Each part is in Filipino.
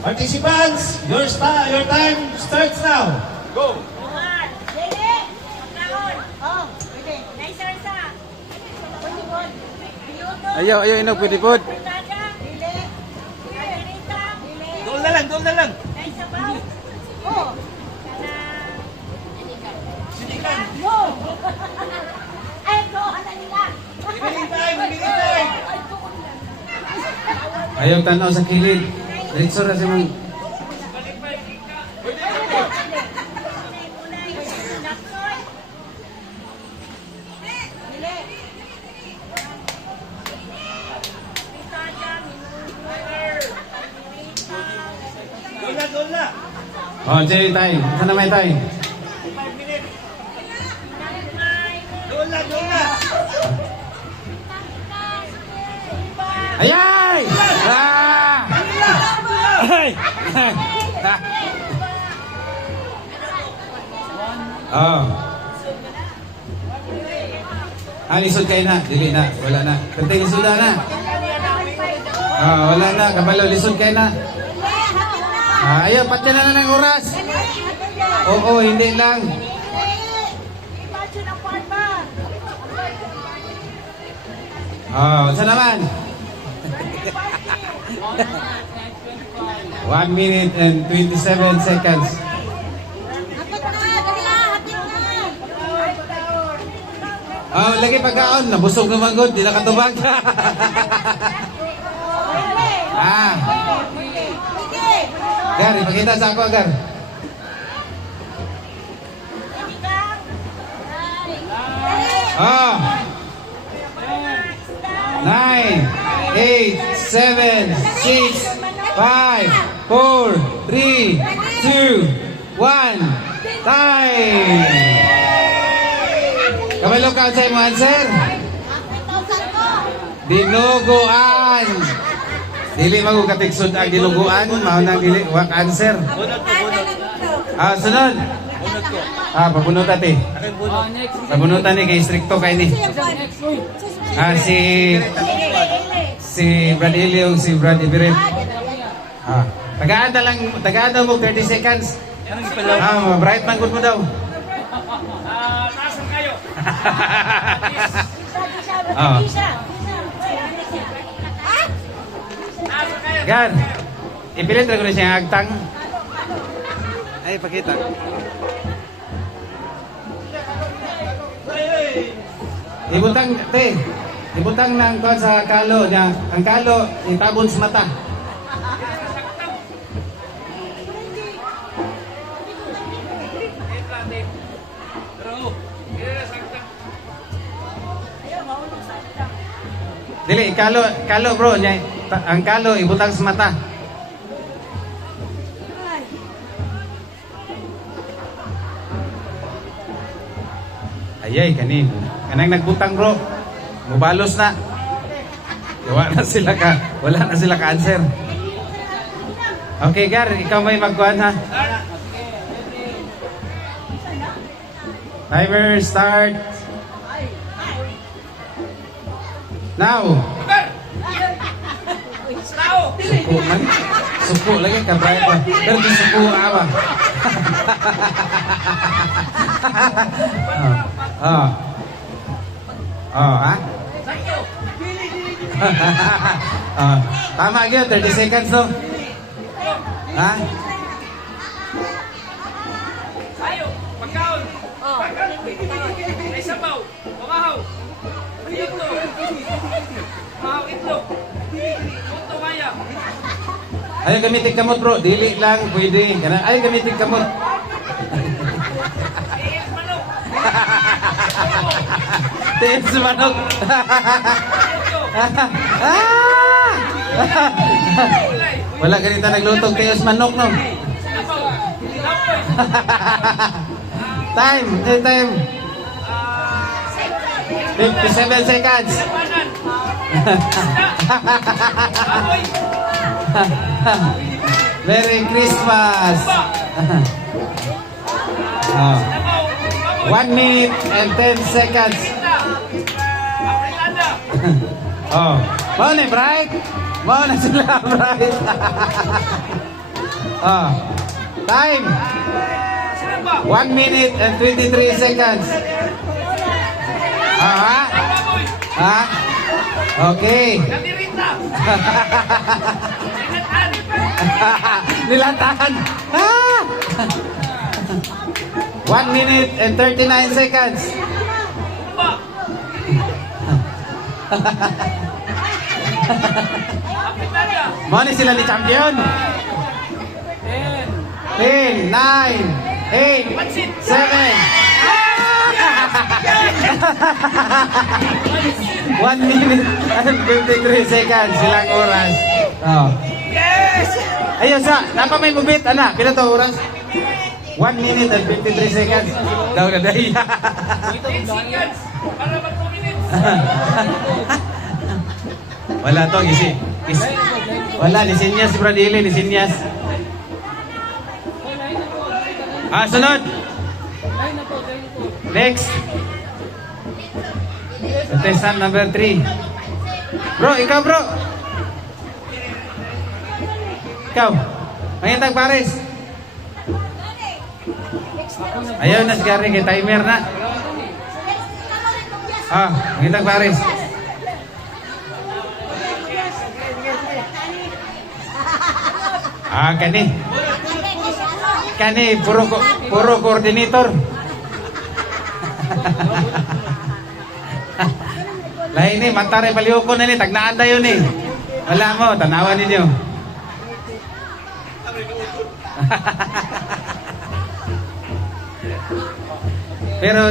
Participants, your time starts now. Go! Ayaw, inog pwede po. Doon na lang, doon na lang. Sinikan. Bibiling tayo, bibiling tayo. Ayaw tanaw sa kilid. Diretso na si mong. Doon na, doon na. Oh, Jerry tayo. Saan naman tayo? 5 minutes. Doon na, doon na. Ayay! Ah! Ay! Oh. Lisod kayo na. Dili na. Wala na. Kantay lisod na. Wala na. Kabalo, lisod kayo na. Ayaw, patya na ng oras. Oo, hindi lang. Saan naman? 1 minute and 27 seconds. Lagi pagkaon. Nabusog naman good. Di na katubag. Gar, ipakita sa ako, Gar. Oh. 9, 8, 7, 6, 5, 4, 3, 2, 1. Time! Kabalo ka sa mo answer? Dinuguan! Dili magugatiksod ang dinuguan, maunang dili wak answer. Sunod. Pabunot ate. Pabunutan ni kay stricto kay ni. Si Brad Ilio, si Brad Ibirit. Tagaan daw mo 30 seconds. Bright man good mo daw. Taas kayo. Gar, ipilit lang ko na siya agtang. Ay, pakita. Ibutang, te. Ibutang ng kuwan sa kalo niya. Ang kalo, itabon sa mata. Dili, kalo bro, niya. Ang kalo, ibutang sa mata. Ayay, kanin. Kanang nagbutang bro. Mubalos na. Wala na sila ka answer. Okay, Gar, ikaw may magkuhan ha. Timer start. Now. Suko man. Suko lagi kabay pa. Pero di suko apa? Ha? Tama gyud 30 seconds no. Ha? Ayo, pagkaon. Ay sabaw, pamahaw. Ito. Pamahaw itlog. Ito kaya. Ayaw gamitin kamot bro, dili lang pwede. Ayaw gamitin kamot. Manok. Tiis manok. Wala ganito naglutong tiis manok no. Time. 57 seconds. Merry Christmas. 1 minute and 10 seconds. Mau na bright. Mau na sila bright. Ah. Time. 1 minute and 23 seconds. Ah. Ha? Okay. Nilatan. Ah! 1 minute and 39 seconds. Mani sila ni champion. 10, 9, 8, 7. 1 minute and 53 seconds silang oras. Oh. Yes! Ayun sa, napa may mubit, ana, pila to oras? 1 minute and 53 seconds. Daw na dahi. 10 seconds para mag 2 minutes. Wala to, wala, ni Sinyas, Bradili, ni Sinyas. Ah, sunod. Next. Contestant number 3. Bro, ikaw bro. Ikaw. Mangintag pares. Ayaw na si Gary, kay timer na. Ah, mangintag pares. Ah, kani. Kani, puro coordinator. Lain ni, mantare palioko na ni, tagnaan na yun eh. Wala mo, tanawan ninyo. Pero,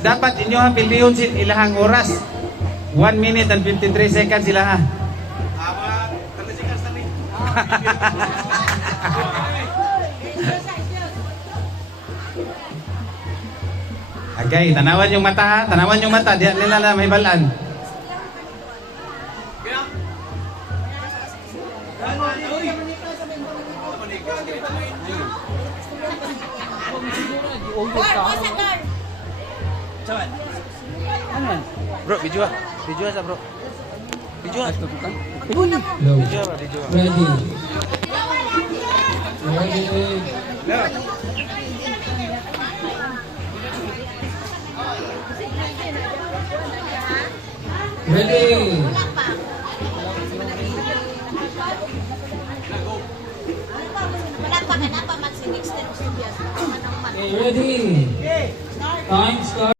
dapat inyo ang piliyon ilahang oras. 1 minute and 53 seconds sila ha. Agay, tanawan yung mata ha. Tanawan yung mata. Diyan nila na may balaan. Bro, video ah. Video sa bro. Video ah. Video ah, video ah. Ready. Ready. Ready. Ready. Time start.